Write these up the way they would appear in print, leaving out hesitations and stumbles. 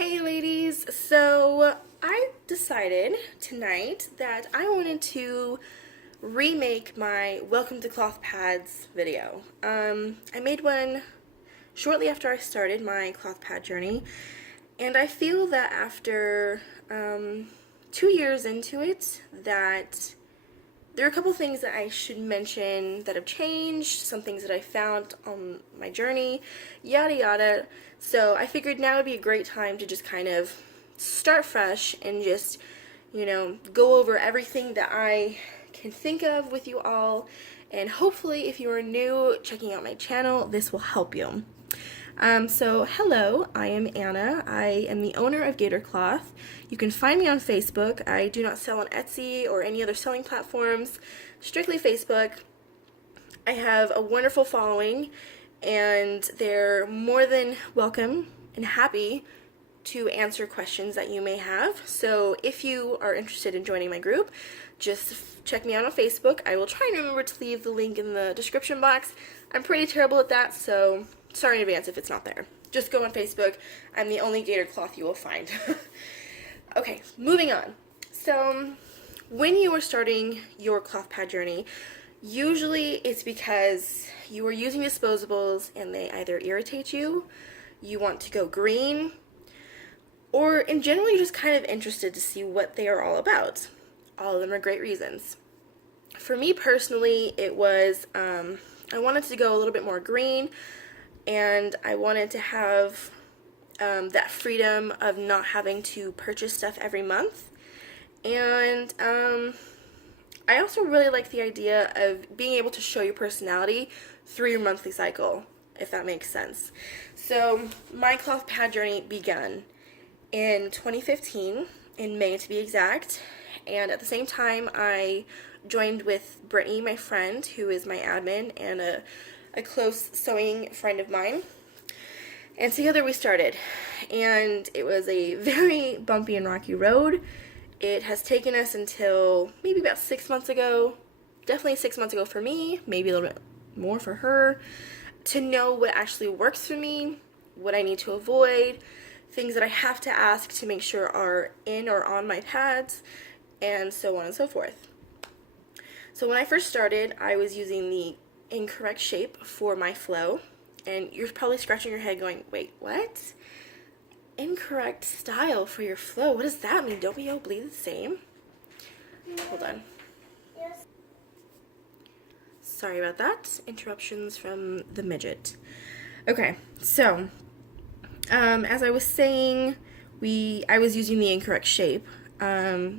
Hey ladies, so I decided tonight that I wanted to remake my Welcome to Cloth Pads video. I made one shortly after I started my cloth pad journey, and I feel that after 2 years into it that there are a couple things that I should mention that have changed, some things that I found on my journey, yada yada. So I figured now would be a great time to just kind of start fresh and just, go over everything that I can think of with you all. And hopefully, if you are new checking out my channel, this will help you. So hello, I am Anna. I am the owner of Gator Cloth. You can find me on Facebook. I do not sell on Etsy or any other selling platforms, strictly Facebook. I have a wonderful following, and they're more than welcome and happy to answer questions that you may have. So if you are interested in joining my group, just check me out on Facebook. I will try and remember to leave the link in the description box. I'm pretty terrible at that, so sorry in advance if it's not there. Just go on Facebook. I'm the only Gator Cloth you will find. Okay, moving on. So when you are starting your cloth pad journey, usually it's because you are using disposables and they either irritate you, you want to go green, or in general you're just kind of interested to see what they are all about. All of them are great reasons. For me personally, it was I wanted to go a little bit more green, and I wanted to have that freedom of not having to purchase stuff every month. And I also really like the idea of being able to show your personality through your monthly cycle, if that makes sense. So my cloth pad journey began in 2015, in May to be exact, and at the same time I joined with Brittany, my friend, who is my admin and a close sewing friend of mine, and together we started, and it was a very bumpy and rocky road. It has taken us until maybe about 6 months ago, definitely 6 months ago for me, maybe a little bit more for her, to know what actually works for me, what I need to avoid, things that I have to ask to make sure are in or on my pads, and so on and so forth. So when I first started, I was using the incorrect shape for my flow, and you're probably scratching your head going, wait, what? Incorrect style for your flow? What does that mean? Don't we all bleed the same? Hold on. Yes. Sorry about that. Interruptions from the midget. Okay, so as I was saying, I was using the incorrect shape.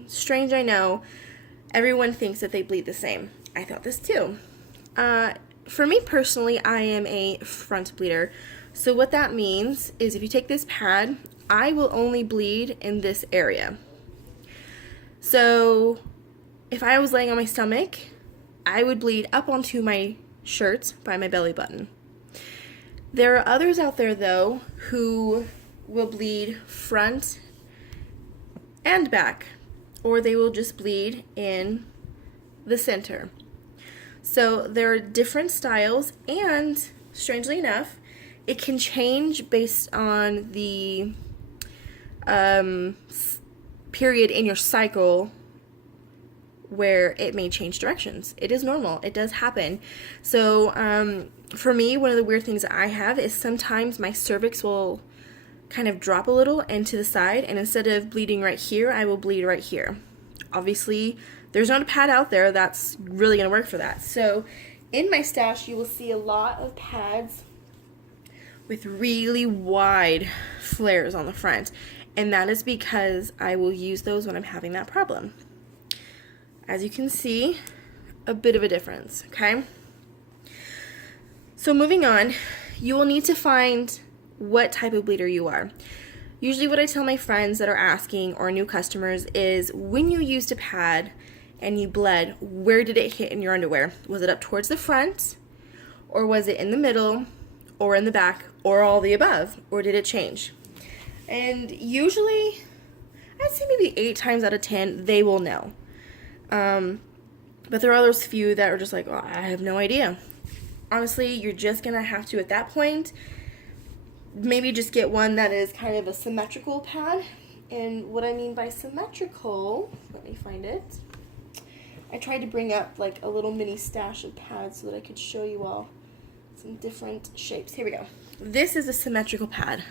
Strange, I know. Everyone thinks that they bleed the same. I thought this too. For me personally, I am a front bleeder. So what that means is if you take this pad, I will only bleed in this area. So if I was laying on my stomach, I would bleed up onto my shirt by my belly button. There are others out there though who will bleed front and back, or they will just bleed in the center. So there are different styles, and strangely enough, it can change based on the period in your cycle where it may change directions. It is normal. It does happen. So for me, one of the weird things that I have is sometimes my cervix will kind of drop a little and to the side, and instead of bleeding right here, I will bleed right here. Obviously, there's not a pad out there that's really going to work for that. So in my stash, you will see a lot of pads with really wide flares on the front, and that is because I will use those when I'm having that problem. As you can see, a bit of a difference, okay? So moving on, you will need to find what type of bleeder you are. Usually what I tell my friends that are asking or new customers is when you used a pad and you bled, where did it hit in your underwear? Was it up towards the front, or was it in the middle, or in the back, or all the above, or did it change? And usually, I'd say maybe 8 times out of 10, they will know. But there are those few that are just like, oh, I have no idea. Honestly, you're just gonna have to, at that point, maybe just get one that is kind of a symmetrical pad. And what I mean by symmetrical, let me find it. I tried to bring up like a little mini stash of pads so that I could show you all some different shapes. Here we go. This is a symmetrical pad.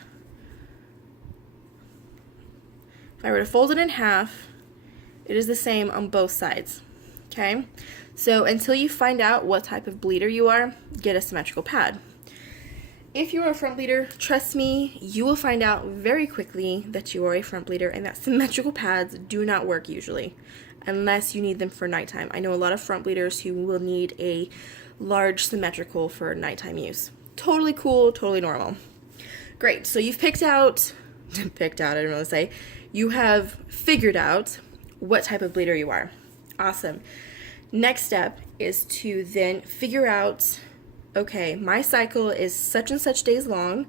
If I were to fold it in half, it is the same on both sides. Okay? So until you find out what type of bleeder you are, get a symmetrical pad. If you are a front bleeder, trust me, you will find out very quickly that you are a front bleeder and that symmetrical pads do not work usually, unless you need them for nighttime. I know a lot of front bleeders who will need a large symmetrical for nighttime use. Totally cool, totally normal. Great, so you've I don't know say, you have figured out what type of bleeder you are. Awesome. Next step is to then figure out, okay, my cycle is such and such days long.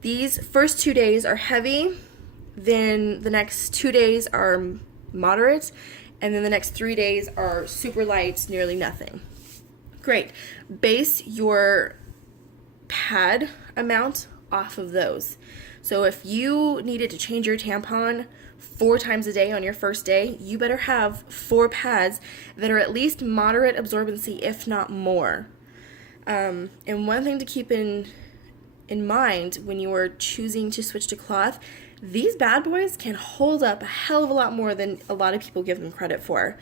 These first 2 days are heavy, then the next 2 days are moderate, and then the next 3 days are super light, nearly nothing. Great. Base your pad amount off of those. So if you needed to change your tampon 4 times a day on your first day, you better have 4 pads that are at least moderate absorbency, if not more. And one thing to keep in mind when you are choosing to switch to cloth, these bad boys can hold up a hell of a lot more than a lot of people give them credit for.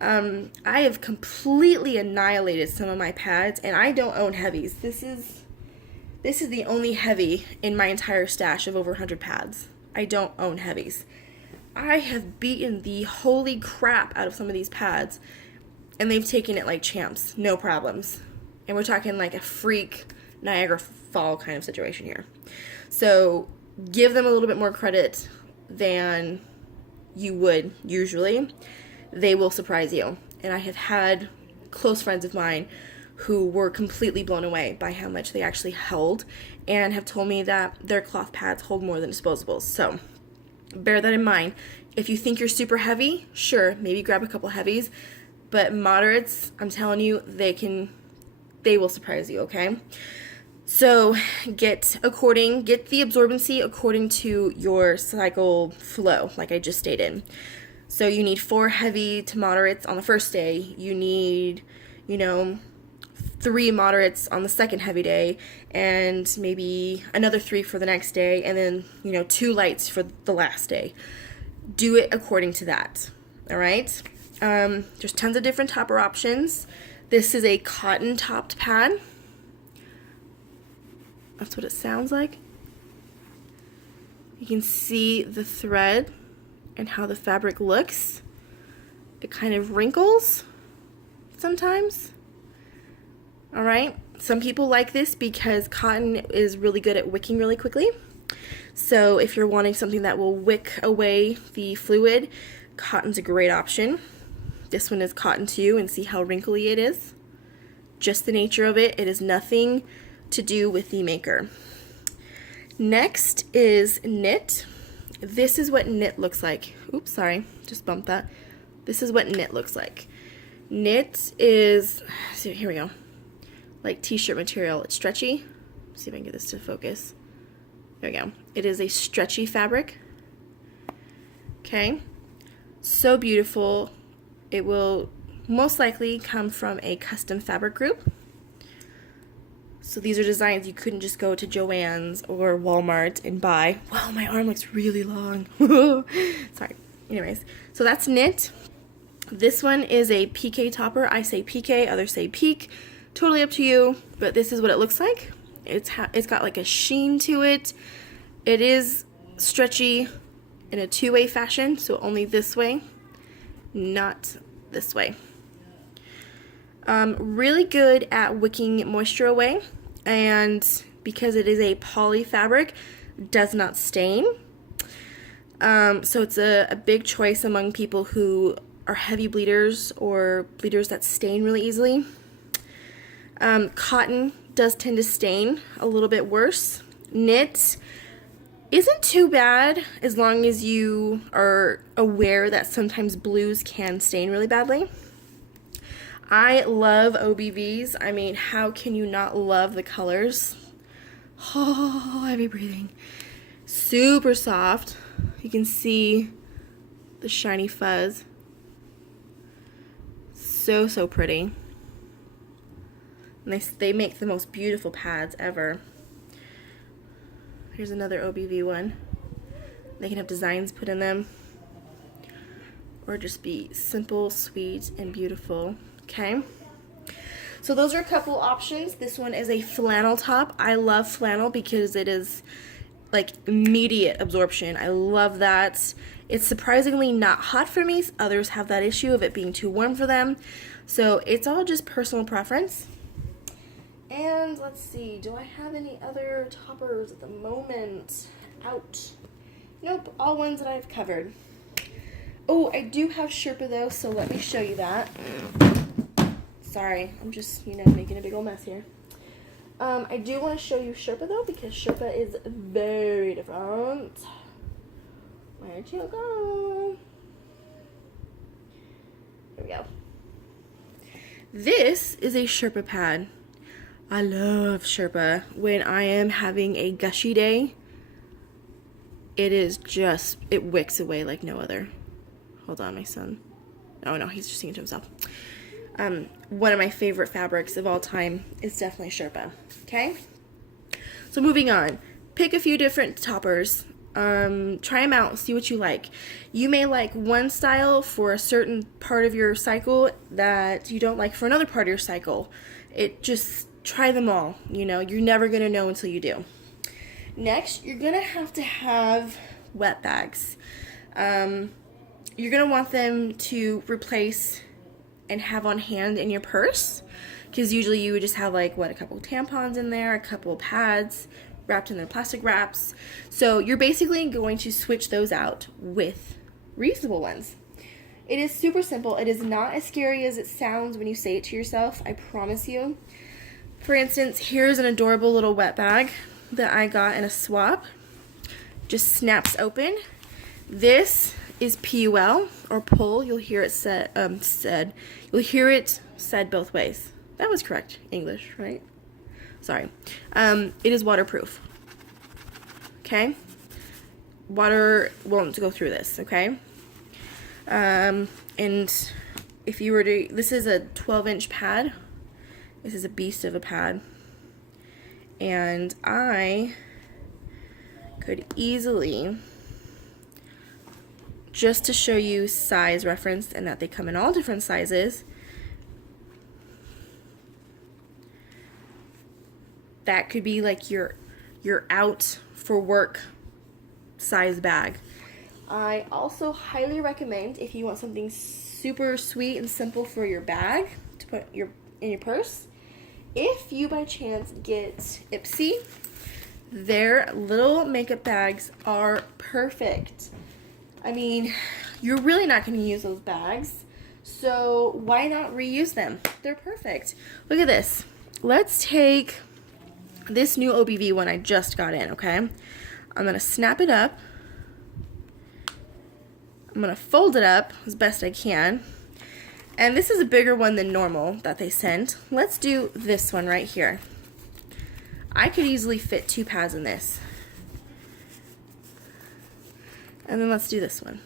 I have completely annihilated some of my pads, and I don't own heavies. This is the only heavy in my entire stash of over 100 pads. I don't own heavies. I have beaten the holy crap out of some of these pads, and they've taken it like champs, no problems. And we're talking like a freak Niagara Fall kind of situation here. So give them a little bit more credit than you would usually. They will surprise you. And I have had close friends of mine who were completely blown away by how much they actually held and have told me that their cloth pads hold more than disposables. So bear that in mind. If you think you're super heavy, sure, maybe grab a couple heavies. But moderates, I'm telling you, they will surprise you, okay? So get the absorbency according to your cycle flow, like I just stated. So you need 4 heavy to moderates on the first day. You need, 3 moderates on the second heavy day, and maybe another 3 for the next day, and then, 2 lights for the last day. Do it according to that, all right? There's tons of different topper options. This is a cotton topped pad. That's what it sounds like. You can see the thread and how the fabric looks. It kind of wrinkles sometimes. All right. Some people like this because cotton is really good at wicking really quickly. So if you're wanting something that will wick away the fluid, cotton's a great option. This one is cotton too, and see how wrinkly it is. Just the nature of it. It is nothing to do with the maker. Next is knit. This is what knit looks like. Oops, sorry, just bumped that. This is what knit looks like. Knit is, so here we go, like t-shirt material. It's stretchy. Let's see if I can get this to focus. There we go. It is a stretchy fabric. Okay, so beautiful. It will most likely come from a custom fabric group. So these are designs you couldn't just go to Joann's or Walmart and buy. Wow, my arm looks really long. Sorry. Anyways, so that's knit. This one is a PK topper. I say PK, others say peak. Totally up to you, but this is what it looks like. It's got like a sheen to it. It is stretchy in a two-way fashion, so only this way, not this way. Really good at wicking moisture away, and because it is a poly fabric, does not stain. So it's a big choice among people who are heavy bleeders or bleeders that stain really easily. Cotton does tend to stain a little bit worse. Knit isn't too bad as long as you are aware that sometimes blues can stain really badly. I love OBVs. I mean, how can you not love the colors? Oh, heavy breathing. Super soft. You can see the shiny fuzz. So, so pretty. And they make the most beautiful pads ever. Here's another OBV one. They can have designs put in them, or just be simple, sweet, and beautiful. Okay? So those are a couple options. This one is a flannel top. I love flannel because it is like immediate absorption. I love that. It's surprisingly not hot for me. Others have that issue of it being too warm for them. So it's all just personal preference. And let's see, do I have any other toppers at the moment out? Nope, all ones that I've covered. Oh, I do have Sherpa though, so let me show you that. Sorry, I'm just, making a big old mess here. I do want to show you Sherpa though, because Sherpa is very different. Where'd you go? There we go. This is a Sherpa pad. I love Sherpa. When I am having a gushy day, it wicks away like no other. Hold on, my son. Oh no, he's just singing to himself. One of my favorite fabrics of all time is definitely Sherpa. Okay? So moving on. Pick a few different toppers. Try them out, see what you like. You may like one style for a certain part of your cycle that you don't like for another part of your cycle. Try them all, you're never going to know until you do. Next, you're going to have wet bags. You're going to want them to replace and have on hand in your purse, because usually you would just have a couple tampons in there, a couple pads wrapped in their plastic wraps. So you're basically going to switch those out with reusable ones. It is super simple. It is not as scary as it sounds when you say it to yourself, I promise you. For instance, here's an adorable little wet bag that I got in a swap. Just snaps open. This is PUL or pull. You'll hear it said. You'll hear it said both ways. That was correct English, right? Sorry. It is waterproof. Okay. Water won't go through this. Okay. And if you were to, this is a 12-inch pad. This is a beast of a pad. And I could easily, just to show you size reference and that they come in all different sizes, that could be like your out for work size bag. I also highly recommend, if you want something super sweet and simple for your bag to put in your purse, if you by chance get Ipsy, their little makeup bags are perfect. I mean, you're really not going to use those bags, so why not reuse them? They're perfect. Look at this. Let's take this new OBV one I just got in, okay? I'm going to snap it up. I'm going to fold it up as best I can. And this is a bigger one than normal that they sent. Let's do this one right here. I could easily fit 2 pads in this. And then let's do this one.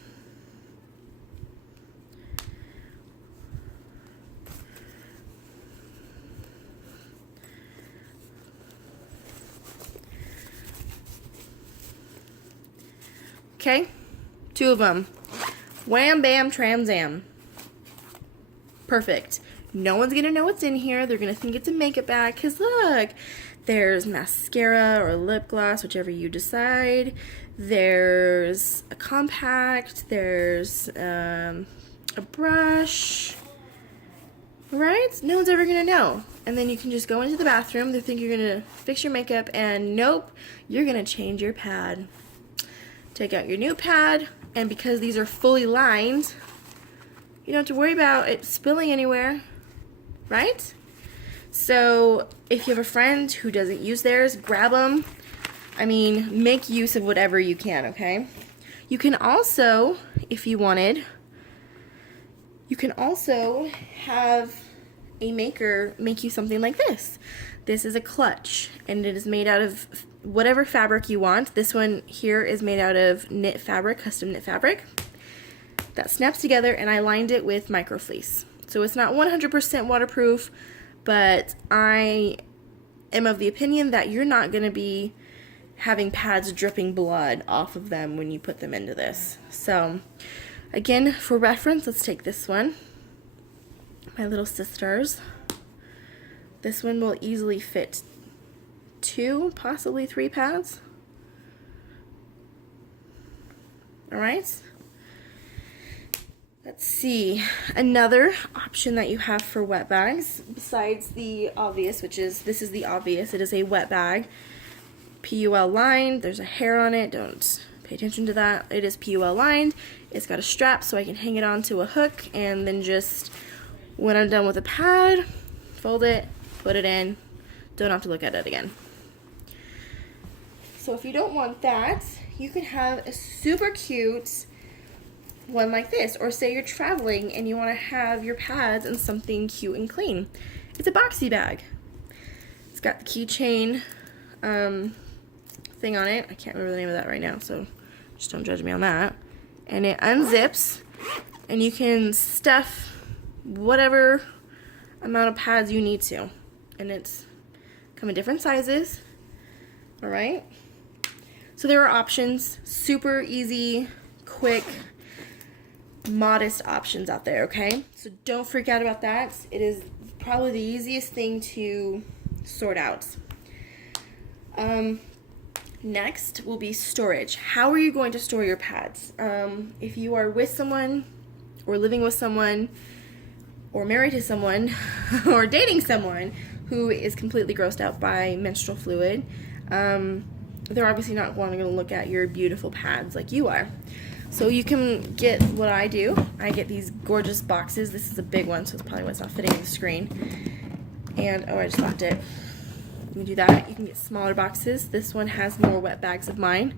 Okay, 2 of them. Wham, bam, tram, zam. Perfect. No one's going to know what's in here. They're going to think it's a makeup bag because look, there's mascara or lip gloss, whichever you decide. There's a compact. There's a brush. Right? No one's ever going to know. And then you can just go into the bathroom. They think you're going to fix your makeup and nope, you're going to change your pad. Take out your new pad, and because these are fully lined, you don't have to worry about it spilling anywhere, right? So if you have a friend who doesn't use theirs, grab them. I mean, make use of whatever you can, okay? You can also, if you wanted, you can also have a maker make you something like this. This is a clutch, and it is made out of whatever fabric you want. This one here is made out of knit fabric, custom knit fabric. That snaps together, and I lined it with microfleece. So it's not 100% waterproof, but I am of the opinion that you're not going to be having pads dripping blood off of them when you put them into this. So again, for reference, let's take this one. My little sisters. This one will easily fit 2, possibly 3 pads. Alright. Let's see. Another option that you have for wet bags, besides the obvious, which is, this is the obvious, it is a wet bag. PUL lined, there's a hair on it, don't pay attention to that. It is PUL lined, it's got a strap so I can hang it onto a hook, and then just, when I'm done with the pad, fold it, put it in, don't have to look at it again. So if you don't want that, you can have a super cute one like this, or say you're traveling and you want to have your pads in something cute and clean. It's a boxy bag. It's got the keychain thing on it. I can't remember the name of that right now, so just don't judge me on that. And it unzips, and you can stuff whatever amount of pads you need to. And it's come in different sizes. Alright? So there are options, super easy, quick, modest options out there, okay? So don't freak out about that. It is probably the easiest thing to sort out. Next will be storage. How are you going to store your pads? If you are with someone, or living with someone, or married to someone, or dating someone who is completely grossed out by menstrual fluid, they're obviously not wanting to look at your beautiful pads like you are. So you can get what I do. I get these gorgeous boxes. This is a big one, so it's probably what's not fitting in the screen. And, oh, I just locked it. You can do that. You can get smaller boxes. This one has more wet bags of mine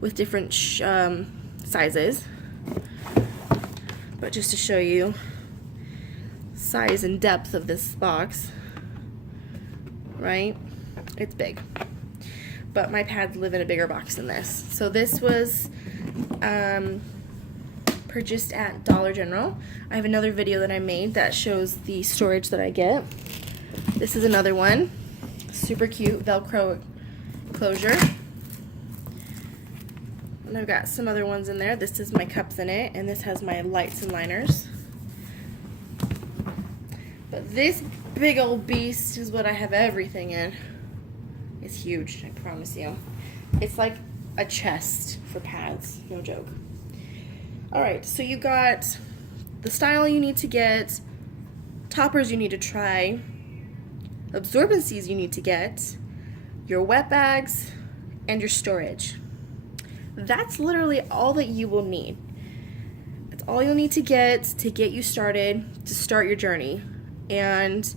with different sizes. But just to show you size and depth of this box, right? It's big. But my pads live in a bigger box than this. So this was purchased at Dollar General. I have another video that I made that shows the storage that I get. This is another one. Super cute Velcro closure. And I've got some other ones in there. This is my cups in it, and this has my lights and liners. But this big old beast is what I have everything in. It's huge, I promise you. It's like a chest for pads, no joke. Alright, so you got the style you need to get, toppers you need to try, absorbencies you need to get, your wet bags, and your storage. That's literally all that you will need. That's all you'll need to get you started, to start your journey. And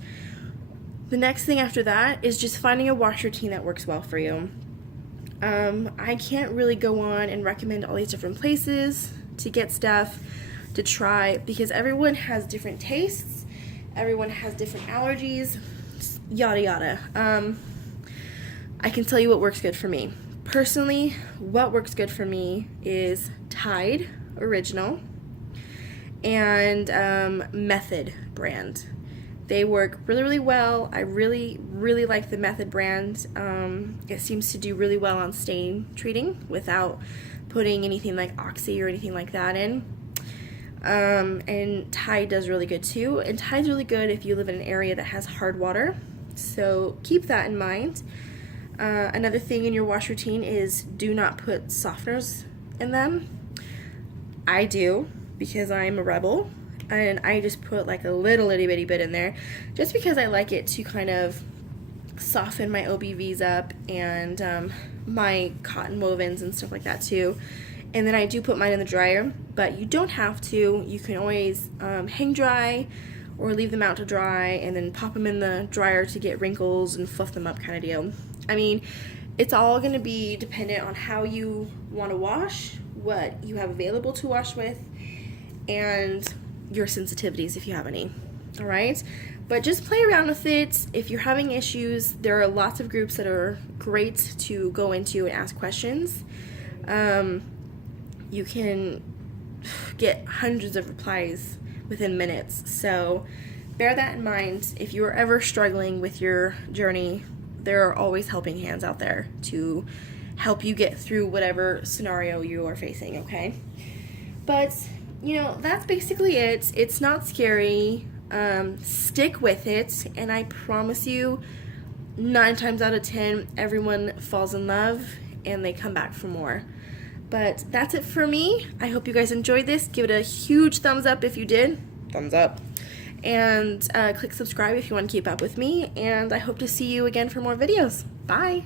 the next thing after that is just finding a wash routine that works well for you. I can't really go on and recommend all these different places to get stuff to try, because everyone has different tastes, everyone has different allergies, yada yada. I can tell you what works good for me. Personally, what works good for me is Tide Original and Method brand. They work really, really well. I really, really like the Method brand. It seems to do really well on stain treating without putting anything like Oxy or anything like that in. And Tide does really good too. And Tide's really good if you live in an area that has hard water. So keep that in mind. Another thing in your wash routine is do not put softeners in them. I do, because I'm a rebel. And I just put like a little itty bitty bit in there just because I like it to kind of soften my OBVs up and my cotton wovens and stuff like that too. And then I do put mine in the dryer, but you don't have to. You can always hang dry or leave them out to dry and then pop them in the dryer to get wrinkles and fluff them up kind of deal. I mean, it's all going to be dependent on how you want to wash, what you have available to wash with, and your sensitivities if you have any. Alright? But just play around with it. If you're having issues, there are lots of groups that are great to go into and ask questions. You can get hundreds of replies within minutes. So bear that in mind. If you are ever struggling with your journey, there are always helping hands out there to help you get through whatever scenario you are facing, okay? But, that's basically it. It's not scary. Stick with it, and I promise you, 9 times out of 10, everyone falls in love and they come back for more. But that's it for me. I hope you guys enjoyed this. Give it a huge thumbs up if you did. Thumbs up. And click subscribe if you want to keep up with me. And I hope to see you again for more videos. Bye.